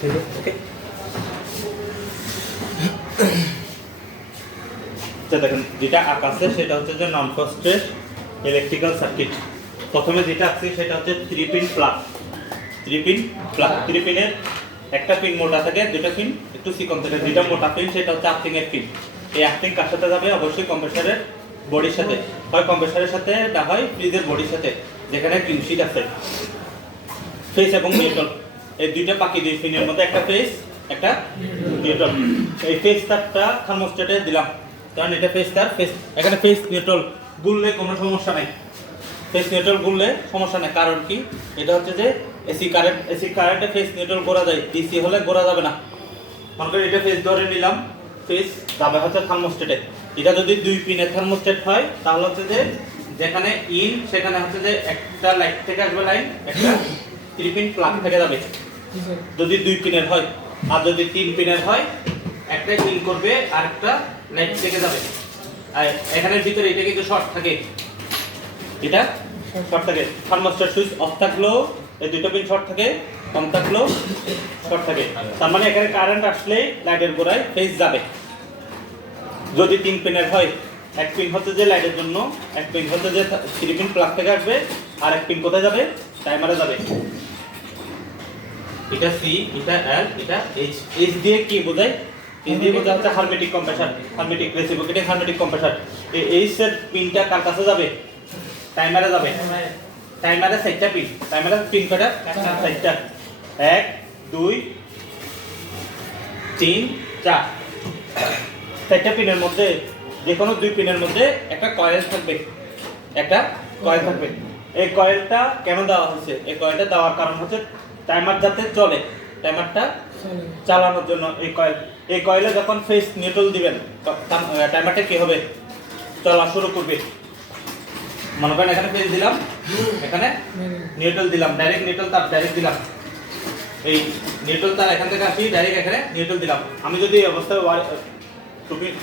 ওকে, দেখেন যেটা আঁকাছে সেটা হচ্ছে যে নন ফসফেট ইলেকট্রিক্যাল সার্কিট। প্রথমে যেটা আছে সেটা হচ্ছে 3 পিন প্লাগ। 3 পিনের একটা পিন মোটা থাকে, দুটো পিন একটু চিকন থাকে। যেটা মোটা পিন সেটা হচ্ছে আর্থিং এর পিন। এই আর্থিং কার সাথে যাবে? অবশ্যই কম্প্রেসারের বডির সাথে, হয় কম্প্রেসারের সাথে না হয় ফ্রিজের বডির সাথে, যেখানে কিউশিট আছে। ফেস এবং নিউট্রাল এই দুইটা বাকি দুই পিনের মধ্যে একটা ফেস একটা নিউট্রাল। এই ফেস তারটা থার্মোস্ট্যাটে দিলাম, কারণ এটা ফেস তার। ফেস এখানে ফেস নিউট্রাল গুললে কোনো সমস্যা নাই। ফেস নিউট্রাল গুললে সমস্যা নাই, কারণ কি? এটা হচ্ছে যে এসি কারেন্টে ফেস নিউট্রাল করা যায়, ডিসি হলে করা যাবে না। মনে করি এটা ফেস ধরে নিলাম, ফেস যাবে হচ্ছে থার্মোস্ট্যাটে। এটা যদি 2 পিনের থার্মোস্ট্যাট হয় তাহলে হচ্ছে যে যেখানে ইন সেখানে হচ্ছে যে একটা লাইট থেকে আসবে লাইন, একটা 3 পিন প্লাগ থেকে যাবে যদি 2 পিনের হয়। আর যদি 3 পিনের হয় একটা ইন করবে আর একটা লাইট থেকে যাবে। আর এখানের ভিতরে এটা কিন্তু শর্ট থাকে, এটা শর্ট থাকে। থার্মোস্ট্যাট সুইচ অফ থাকলেও এই দুটো পিন শর্ট থাকে, অন থাকলেও শর্ট থাকে। তার মানে এখানে কারেন্ট আসলে লাইটের গোড়ায় ফেজ যাবে। যদি 3 পিনের হয়, এক পিন হচ্ছে যে লাইটের জন্য, এক পিন হচ্ছে যে 3 পিন প্লাগ থেকে আসবে, আর এক পিন কোথায় যাবে? টাইমারে যাবে। এটা সি, এটা এল, এটা এইচ। এইচ দিয়ে কি বোঝায়? এইচ দিয়ে বোঝায় হচ্ছে hermetic compressor, hermetic reciprocating hermetic compressor. এই এইচ এর পিনটা কার কাছে যাবে? টাইমারে যাবে। টাইমারে 4টা পিন। টাইমারে পিন কয়টা? 4টা। 1 2 3 4। 4টা পিনের মধ্যে যে কোনো 2 পিনের মধ্যে একটা কয়েল থাকবে, একটা কয়েল থাকবে। এই কয়েলটা কেন দেওয়া হয়েছে? এই কয়েলটা দেওয়ার কারণ হচ্ছে টাইমার যাতে চলে, টাইমারটা চালানোর জন্য এই কয়েলে যখন ফেস নিউট্রাল দিবেন টাইমারটা কি হবে? চলা শুরু করবে। মনে করেন এখানে ফেস দিলাম, এখানে নিউট্রাল দিলাম, ডাইরেক্ট নিউট্রাল তার ডাইরেক্ট দিলাম। এই নিউট্রাল তার এখান থেকে আসি, ডাইরেক্ট এখানে নিউট্রাল দিলাম। আমি যদি এই অবস্থায়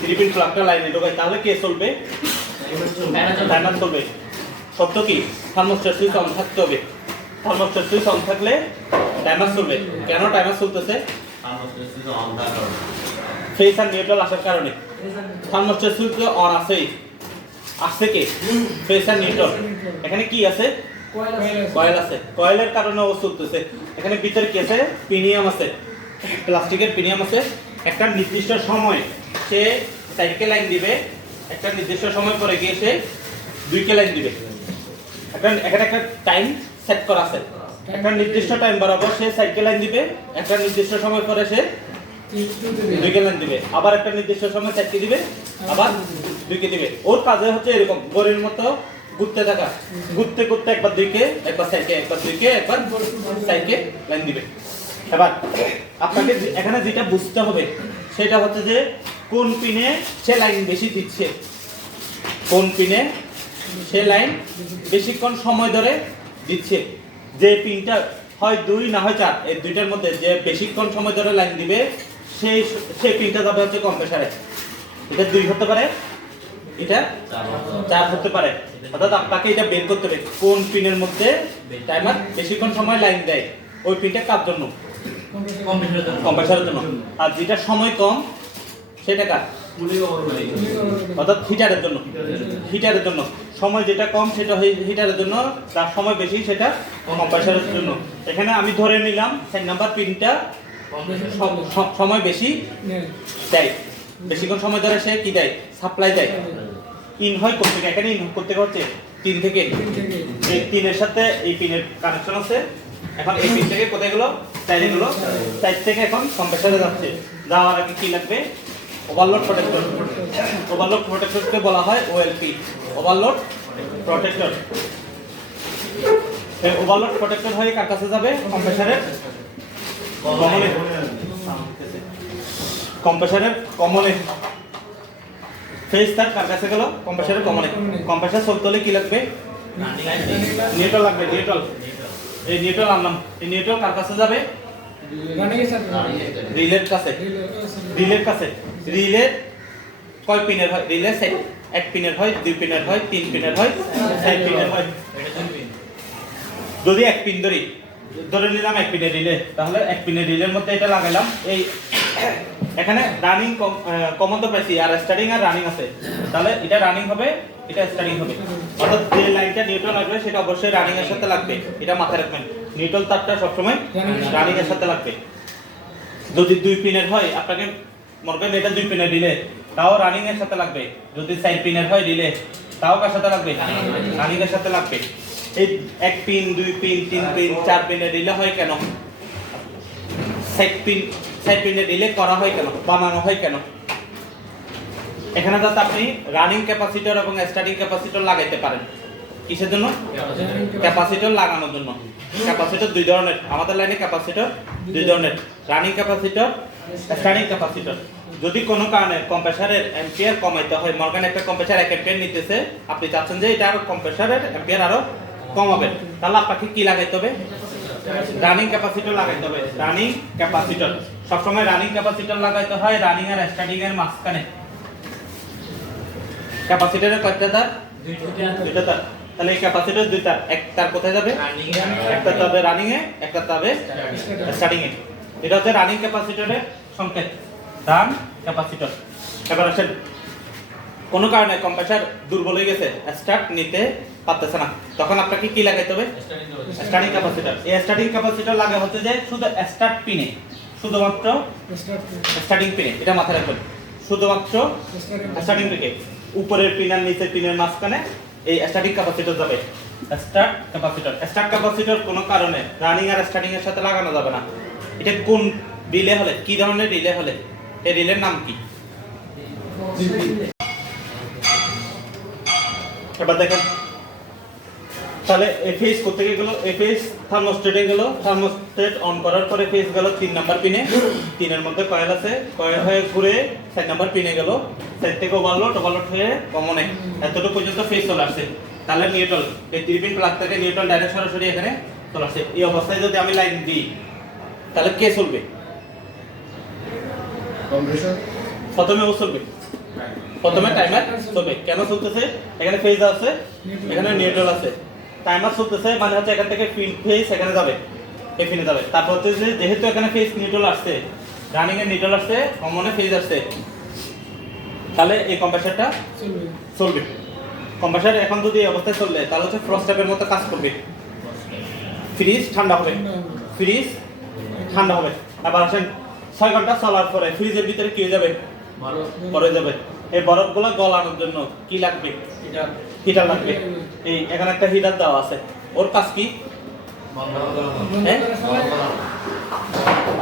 3 পিন প্লাগটা লাইনে ঢোকাই তাহলে কে চলবে? টাইমার চলবে। সত্য কি? থার্মোস্ট্যাট সুইচ অন থাকতে হবে। থার্মোস্ট্যাট সুইচ অন থাকলে টাইমার চলবে। কেন টাইমার চলতেছে? ফেস আর নিউট্রাল আসার কারণে। থার্মোস্ট্যাট সুইচ অন আছে, আসছে কে? ফেস আর নিউট্রাল। এখানে কি আছে? কয়েল আছে। কয়েলের কারণে ও চলতেছে। এখানে ভিতরে কি আছে? পিনিয়াম আছে, প্লাস্টিকের পিনিয়াম আছে। একটা নির্দিষ্ট সময় সে 4কে লাইন দিবে, একটা নির্দিষ্ট সময় পরে গিয়ে সে 2কে লাইন দিবে। এখানে একটা টাইম সেট করা আছে। একটা নির্দিষ্ট টাইম বরাবর সে 4কে লাইন দিবে, একটা নির্দিষ্ট সময় পরে সে 2কে লাইন দিবে, আবার একটা নির্দিষ্ট সময় 4কে দিবে, আবার 2কে দিবে। ওর কাজে হচ্ছে এরকম ঘড়ির মতো ঘুরতে থাকা। ঘুরতে ঘুরতে একবার 2কে, একবার 4কে, একবার 2কে, একবার 4কে লাইন দিবে। এবার আপনাকে এখানে যেটা বুঝতে হবে সেটা হচ্ছে যে কোন পিনে সে লাইন বেশি দিচ্ছে, কোন পিনে সে লাইন বেশিক্ষণ সময় ধরে দিচ্ছে। যে পিনটা হয় 2 না হয় 4, এই দুইটার মধ্যে যে বেশিক্ষণ সময় ধরে লাইন দিবে সেই পিনটা যাবে হচ্ছে কম্প্রেসারে। এটা 2 হতে পারে, এটা 4 হতে পারে। অর্থাৎ আপনাকে এটা বের করতে হবে কোন পিনের মধ্যে টাইমার বেশিক্ষণ সময় লাইন দেয়। ওই পিনটা কার জন্য? কম্প্রেসারের জন্য। আর যেটা সময় কম সেটা কার? অর্থাৎ হিটারের জন্য। হিটারের জন্য সময় যেটা কম সেটা হিটারের জন্য, তার সময় বেশি সেটা কম্প্রেসারের জন্য। এখানে আমি ধরে নিলাম 4 নাম্বার পিনটা সময় বেশি দেয়, বেশিক্ষণ সময় ধরে সে কি দেয়? সাপ্লাই দেয়। ইন হয় কোথা থেকে? এখানে ইন করতে হচ্ছে 3 থেকে। এই 3 এর সাথে এই পিনের কানেকশন আছে। এখন এই পিন থেকে কোথায় গেল? 4 এ গেল। 4 থেকে এখন কম্প্রেসারে যাচ্ছে। যাওয়ার আগে কি লাগবে? Overload protector. ওভারলোড প্রোটেক্টরকে বলা হয় ওএলপি, ওভারলোড প্রোটেক্টর। এই ওভারলোড প্রোটেক্টর হয়ে কার কাছে যাবে? কম্প্রেসারের কমনে। কম্প্রেসারের কমনে। ফেজ তার কার কাছে গেল? কম্প্রেসারের কমনে। কম্প্রেসার চলতে হলে কি লাগবে? নিউট্রাল লাগবে। নিউট্রাল, এই নিউট্রাল আনলাম। এই নিউট্রাল কার কাছে যাবে? রিলের কাছে। রিলের কাছে। রিলের কয় পিনের হয়? রিলে 1 পিনের হয়, 2 পিনের হয়, 3 পিনের হয়, 4 পিনের হয়। যদি 1 পিন ধরি, ধরে নিলাম 1 পিনের রিলে, তাহলে 1 পিনের রিলের মধ্যে এটা লাগাইলাম। এই এখানে রানিং কমন তো পাইছি, আর স্টার্টিং আর রানিং আছে, তাহলে এটা রানিং হবে, এটা স্টার্টিং হবে। অর্থাৎ যে লাইনটা নিউট্রাল লাগবে সেটা অবশ্যই রানিং এর সাথে লাগবে, এটা মাথায় রাখবেন। নিউট্রাল তারটা সবসময় রানিং এর সাথে লাগবে। যদি 2 পিনের হয়, আপনাকে মনে করেন এটা 2 পিনের রিলে, তাও রানিং এর সাথে লাগবে। যদি 4 পিনের হয় রিলে, তাও কার সাথে লাগবে? রানিং এর সাথে লাগবে। এই 1 পিন, 2 পিন, 3 পিন, 4 পিনের রিলে হয় কেন? 4 পিনের রিলে করা হয় কেন, বানানো হয় কেন? এখানে যাতে আপনি রানিং ক্যাপাসিটর এবং স্টার্টিং ক্যাপাসিটর লাগাইতে পারেন। কিসের জন্য? ক্যাপাসিটর লাগানোর জন্য। ক্যাপাসিটর 2 ধরনের, আমাদের লাইনে ক্যাপাসিটর 2 ধরনের, রানিং ক্যাপাসিটর, স্টার্টিং ক্যাপাসিটর। যদি কোনো কারণে কম্প্রেসারের অ্যাম্পিয়ার কমাইতে হয়, মনে করেন একটা কম্প্রেসার 1 অ্যাম্পিয়ার নিতেছে, আপনি চাচ্ছেন যে এটা আরো কম্প্রেসারের অ্যাম্পিয়ার আরো কমাবেন, তাহলে আপনাকে কি লাগাইতে হবে? রানিং ক্যাপাসিটর লাগাইতে হবে। রানিং ক্যাপাসিটর সবসময় রানিং ক্যাপাসিটর লাগাইতে হয় রানিং আর স্টার্টিং এর মাঝখানে। ক্যাপাসিটরের কয়টা তার? দুইটা তার। তাহলে এই ক্যাপাসিটর 2 তার, এক তার কোথায় যাবে? একটা যাবে রানিং এ, একটা যাবে স্টার্টিং এ। এটা হচ্ছে রানিং ক্যাপাসিটরের সংকেত, রান ক্যাপাসিটর। এবার আসেন, কোনো কারণে কম্প্রেসার দুর্বল হয়ে গেছে, স্টার্ট নিতে পারতেছে না, তখন আপনাকে কি লাগাইতে হবে? Starting capacitor. এই স্টার্টিং ক্যাপাসিটর লাগা হচ্ছে যে শুধু স্টার্ট পিনে, শুধুমাত্র স্টার্টিং পিনে, এটা মাথায় রাখবেন। শুধুমাত্র স্টার্টিং পিনে, উপরের পিন আর নিচের পিনের মাঝখানে এই স্টার্টিং ক্যাপাসিটর যাবে। Start capacitor. স্টার্ট ক্যাপাসিটর কোনো কারণে রানিং আর স্টার্টিং এর সাথে লাগানো যাবে না। এটা কোন রিলে হলে, কি ধরনের রিলে হলে? এই রিলের নাম কি? এবার দেখেন, তাহলে এই ফেজ কোথেকে গেল? এই ফেজ থার্মোস্টেটে গেল, থার্মোস্টেট অন করার পরে ফেজ গেল 3 নাম্বার পিনে, 3 এর মধ্যে কয়েল আছে, কয়েল হয়ে ঘুরে 4 নাম্বার পিনে গেল, 4 থেকে ওভারলোড, ওভারলোড হয়ে কমনে এতটুকু পর্যন্ত ফেজ চলে আসছে। তাহলে নিউট্রাল, এই 3 পিন প্লাগ থেকে নিউট্রাল ডাইরেক্ট সরাসরি এখানে চলে আসছে। এই অবস্থায় যদি আমি লাইন দিই, তাহলে কে চলবে? কম্প্রেসর প্রথমে ও চলবে, প্রথমে টাইমার চলবে। কেন চলতেছে? এখানে ফেজ আছে, এখানে নিউট্রাল আছে, টাইমার চলতেছে, মানে হচ্ছে এখান থেকে ফেজ এখানে যাবে, এই পিনে যাবে। তারপর হচ্ছে যে যেহেতু এখানে ফেজ নিউট্রাল আসছে, রানিং এর নিউট্রাল আসছে, কমনে ফেজ আসছে, তাহলে এই কম্প্রেসারটা চলবে। কম্প্রেসার এখন যদি এই অবস্থায় চললে, তাহলে হচ্ছে ফ্রস্ট ট্যাপের মতো কাজ করবে। ফ্রিজ ঠান্ডা হবে, ফ্রিজ ঠান্ডা হবে। আবার আসেন 6 ঘন্টা চলার পরে ফ্রিজের ভিতরে কি হয়ে যাবে? বরফ যাবে। এই বরফগুলো গলানোর জন্য কি লাগবে? হিটার লাগবে। এই এখানে একটা হিটার দেওয়া আছে, ওর কাজ কি?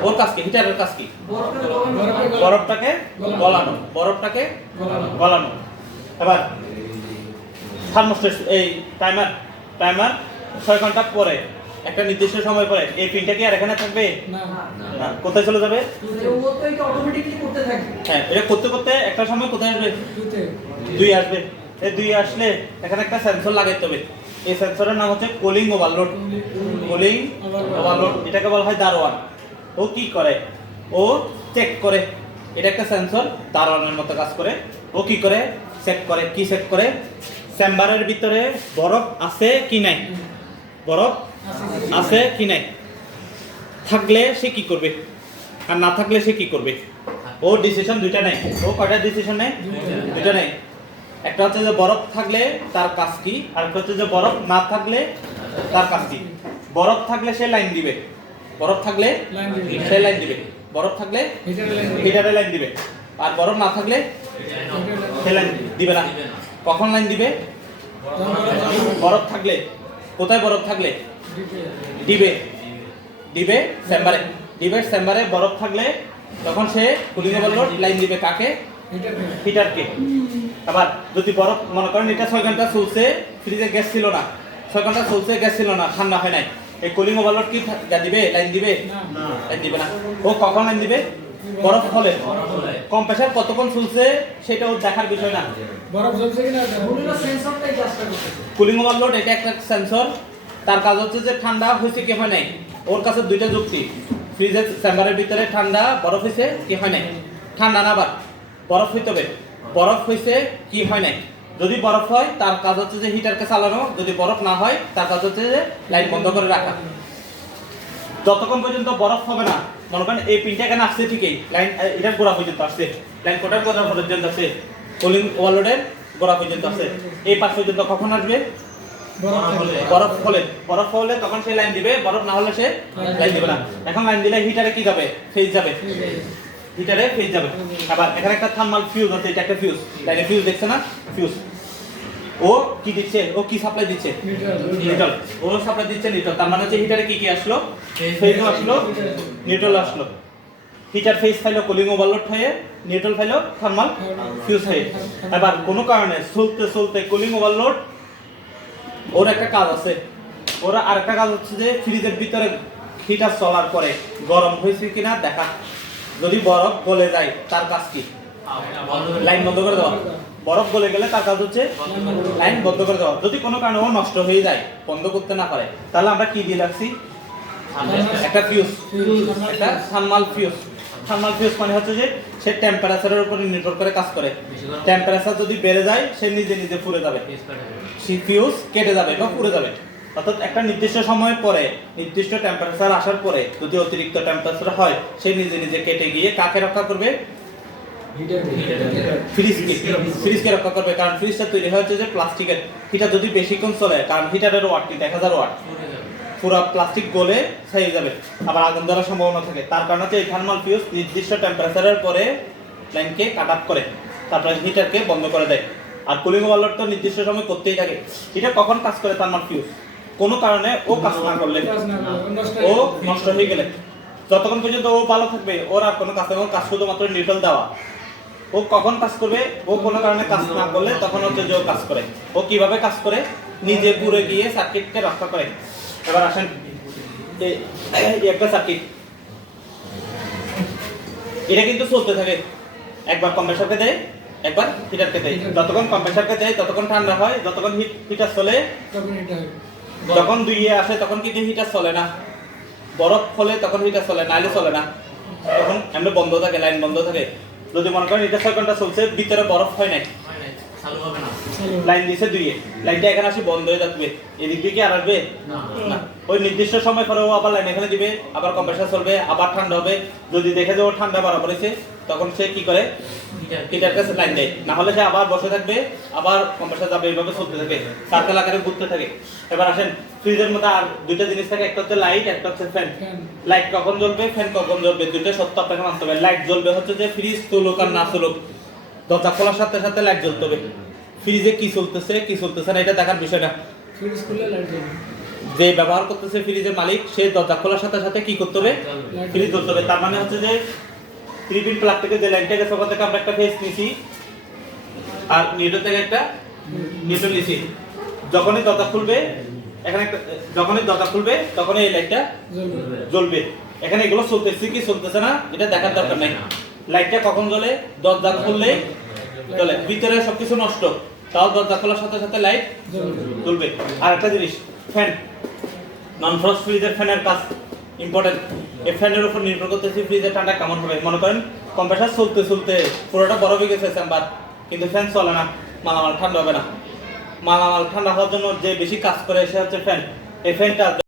ওর কাজ কি? হিটারের কাজ কি? বরফটাকে গলানো, বরফটাকে গলানো। এবার থার্মোস্টেট, এই টাইমার, টাইমার 6 ঘন্টা পরে, একটা নির্দিষ্ট সময় পরে এই পিনটা কি আর এখানে থাকবে? না, কোথায় চলে যাবে? হ্যাঁ, এটা করতে করতে একটা সময় কোথায় আসবে? 2 আসবে। এই 2 আসলে এখানে একটা সেন্সর লাগাইতে হবে। এই সেন্সরের নাম হচ্ছে কুলিং ওভারলোড। কুলিং ওভারলোড, এটাকে বলা হয় দারোয়ান। ও কি করে? ও চেক করে। এটা একটা সেন্সর, দারোয়ানের মতো কাজ করে। ও কি করে? চেক করে। কি চেক করে? চেম্বারের ভিতরে বরফ আছে কি নাই, বরফ আছে কি নাই, থাকলে সে কি করবে আর না থাকলে সে কি করবে। ও ডিসিশন দুইটা নেয়। ও কয়টা ডিসিশন নেয়? দুইটা নেয়। একটা হচ্ছে যে বরফ থাকলে তার কাজ কি, আর একটা হচ্ছে যে বরফ না থাকলে তার কাজ কি। বরফ থাকলে সে লাইন দিবে, বরফ থাকলে সে লাইন দিবে, বরফ থাকলে হিটারে লাইন দিবে, আর বরফ না থাকলে সে লাইন দিবে না। কখন লাইন দিবে? বরফ থাকলে। কোথায় বরফ থাকলে? ডিবে, ডিবে চেম্বারে। ডিবের চেম্বারে বরফ থাকলে তখন সে কুলিং ওভারলোড লাইন দিবে কাকে? হিটারকে। আবার যদি বরফ, মনে করেন এটা 6 ঘন্টা চলছে, ফ্রিজে গ্যাস ছিল না, 6 ঘন্টা চলছে, গ্যাস ছিল না, ঠান্ডা হয় নাই, এই কুলিং ওভারলোড কি দিবে? লাইন দিবে? লাইন দিবে না। ও কখন লাইন দিবে? বরফ হলে। কম্প্রেসার কতক্ষণ চলছে সেটাও দেখার বিষয় না, বরফ জ্বলছে কিনা সেন্সরটাই কাজটা করতেছে। কুলিং ওভারলোড এটা একটা সেন্সর, তার কাজ হচ্ছে যে ঠান্ডা হয়েছে কি হয় নাই। ওর কাছে দুইটা যুক্তি, ফ্রিজের চেম্বারের ভিতরে ঠান্ডা বরফ হয়েছে কি হয় নাই, ঠান্ডা না আবার বরফ হইতে হবে, বরফ হয়েছে কি হয় নাই। যদি বরফ হয় তার কাজ হচ্ছে যে হিটারকে চালানো, যদি বরফ না হয় তার কাজ হচ্ছে যে লাইট বন্ধ করে রাখা। যতক্ষণ পর্যন্ত বরফ হবে না, মনে করেন এই পিনটা এখানে আসছে ঠিকই, লাইন এটা গোড়া পর্যন্ত আসছে, লাইন কোটার গোড়া পর্যন্ত আসছে, কুলিং ওভারলোডের গোড়া পর্যন্ত আসছে, এই পাশ পর্যন্ত কখন আসবে? বরফ হলে তখন সে লাইন দিবে, বরফ না হলে সে লাইন দিবে না। এখন লাইন দিলে হিটারে কি যাবে? ফেজ যাবে, হিটারে ফেজ যাবে। আবার এখানে একটা থার্মাল ফিউজ আছে, এটা একটা ফিউজ, লাইনে ফিউজ দেখছে না? ফিউজ। ও কি দিচ্ছে? ও কি সাপ্লাই দিচ্ছে? নিউট্রাল। ও সাপ্লাই দিচ্ছে নিউট্রাল। তার মানে হচ্ছে হিটারে কি কি আসলো? ফেজ আসলো, নিউট্রাল আসলো। হিটার ফেজ ফাইলো কুলিং ওভারলোড হয়ে, নিউট্রাল ফাইলো থার্মাল ফিউজ হয়ে। এবার কোনো কারণে চলতে কুলিং ওভারলোড, ওর একটা কাজ আছে, ওরা আরেকটা কাজ হচ্ছে যে ফ্রিজের ভিতরে হিটার চলার পরে গরম হয়েছে কিনা দেখা। যদি বরফ গলে যায় তার কাজ কি? লাইন বন্ধ করে দেওয়া। বরফ গলে গেলে তার কাজ হচ্ছে লাইন বন্ধ করে দেওয়া। যদি কোনো কারণে ও নষ্ট হয়ে যায়, বন্ধ করতে না পারে, তাহলে আমরা কি দিয়ে রাখছি? একটা ফিউজ, একটা থার্মাল ফিউজ। থার্মাল ফিউজ মানে হচ্ছে যে সে টেম্পারেচারের উপর নির্ভর করে কাজ করে। টেম্পারেচার যদি বেড়ে যায় সে নিজে নিজে পুড়ে যাবে, সেই ফিউজ কেটে যাবে বা পুড়ে যাবে। অর্থাৎ একটা নির্দিষ্ট সময়ের পরে, নির্দিষ্ট টেম্পারেচার আসার পরে যদি অতিরিক্ত টেম্পারেচার হয়, সে নিজে নিজে কেটে গিয়ে কাকে রক্ষা করবে? ফ্রিজকে রক্ষা করবে। কারণ ফ্রিজটা তৈরি হয়েছে যে প্লাস্টিকের। হিটার যদি বেশিক্ষণ চলে, কারণ হিটারের ওয়াট কিন্তু 1000 ওয়াট, পুরো প্লাস্টিক গলে ছাই যাবে, আবার আগুন ধরার সম্ভাবনা থাকে। তার কারণে হচ্ছে এই থার্মাল ফিউজ নির্দিষ্ট টেম্পারেচারের পরে লাইনকে কাট আপ করে, তারপরে হিটারকে বন্ধ করে দেয়। আর কুলিং ওভারলোড তো নির্দিষ্ট সময় করতেই থাকে। এটা কখন কাজ করে? থার্মাল ফিউজ কোনো কারণে ও কাজ না করলে, ও নষ্ট হয়ে গেলে, যতক্ষণ পর্যন্ত ও ভালো থাকবে ওর আর কোনো কাজ নেই। কাজ শুধুমাত্র নিউট্রাল দেওয়া। ও কখন কাজ করবে? ও কোনো কারণে কাজ না করলে তখন হচ্ছে যে ও কাজ করে। ও কিভাবে কাজ করে? নিজে পুড়ে গিয়ে সার্কিটকে রক্ষা করে। এবার আসেন, এই একটা সার্কিট, এটা কিন্তু চলতে থাকে। একবার কম্প্রেসরকে দেয়, একবার হিটারকে দেয়। যতক্ষণ কম্প্রেসরকে দেয় ততক্ষণ ঠান্ডা হয়, যতক্ষণ হিটার চলে, যখন দুইয়ে আসে তখন কিন্তু হিটার চলে না। বরফ হলে তখন হিটার চলে, নাইলে চলে না, তখন এমনি বন্ধ থাকে, লাইন বন্ধ থাকে। যদি মনে করেন এটা 6 ঘন্টা চলছে, ভিতরে বরফ হয় নাই, লাইন দিয়েছে দুইয়ে, লাইনটা এখানে আসি বন্ধ হয়ে যাবে, এদিক দিয়ে কি আর আসবে না। ওই নির্দিষ্ট সময় পরেও আবার লাইন এখানে দিবে, আবার কম্প্রেসর চলবে, আবার ঠান্ডা হবে। যদি দেখে যে ও ঠান্ডা বরাবর হয়েছে, তখন সে কি করে? হিটার কাছে লাইন দেয়। না হলে সে আবার বসে থাকবে, আবার কম্প্রেসর যাবে, এইভাবে চলতে থাকে, সার্কেল আকারে ঘুরতে থাকে। এবার আসেন, ফ্রিজের মধ্যে আর দুইটা জিনিস থাকে, একটা হচ্ছে লাইট, একটা হচ্ছে ফ্যান। লাইট কখন জ্বলবে, ফ্যান কখন জ্বলবে, দুইটা সত্য আপনাকে মানতে হবে। লাইট জ্বলবে হচ্ছে যে ফ্রিজ চলুক আর না চলুক, দরজা খোলার সাথে সাথে লাইট জ্বলতে হবে। ফ্রিজে কি চলতেছে কি চলতেছে না এটা দেখার বিষয় না। ফ্রিজ খুললে লাইট জ্বলবে। যে ব্যবহার করতেছে ফ্রিজের মালিক, সে দরজা খোলার সাথে সাথে কি করতে হবে? ফ্রিজ জ্বলতে হবে। তার মানে হচ্ছে যে 3 পিন প্লাগ থেকে যে লাইনটা গেছে ওখান থেকে আমরা একটা ফেজ নিছি, আর নিউট্রাল থেকে একটা নিউট্রাল নিছি। যখনই দরজা খুলবে, এখানে একটা, যখনই দরজা খুলবে তখনই এই লাইটটা জ্বলবে। এখানে এগুলো চলতেছে কি চলতেছে না এটা দেখার দরকার নাই। লাইটটা কখন জ্বলে? দরজা খুললে জ্বলে, ভিতরে সবকিছু নষ্ট, তাও দরজা খোলার সাথে সাথে লাইট জ্বলবে। আর একটা জিনিস, ফ্যান, নন ফ্রস্ট ফ্রিজের ফ্যানের কাজ ইম্পর্টেন্ট। এই ফ্যানের উপর নির্ভর করতেছে ফ্রিজের ঠান্ডা কেমন হবে। মনে করেন কম্প্রেসার চলতে চলতে পুরোটা বরফ হয়ে গেছে চেম্বার, কিন্তু ফ্যান চলে না, মালামাল ঠান্ডা হবে না। মালামাল ঠান্ডা হওয়ার জন্য যে বেশি কাজ করে সে হচ্ছে ফ্যান। এই ফ্যানটা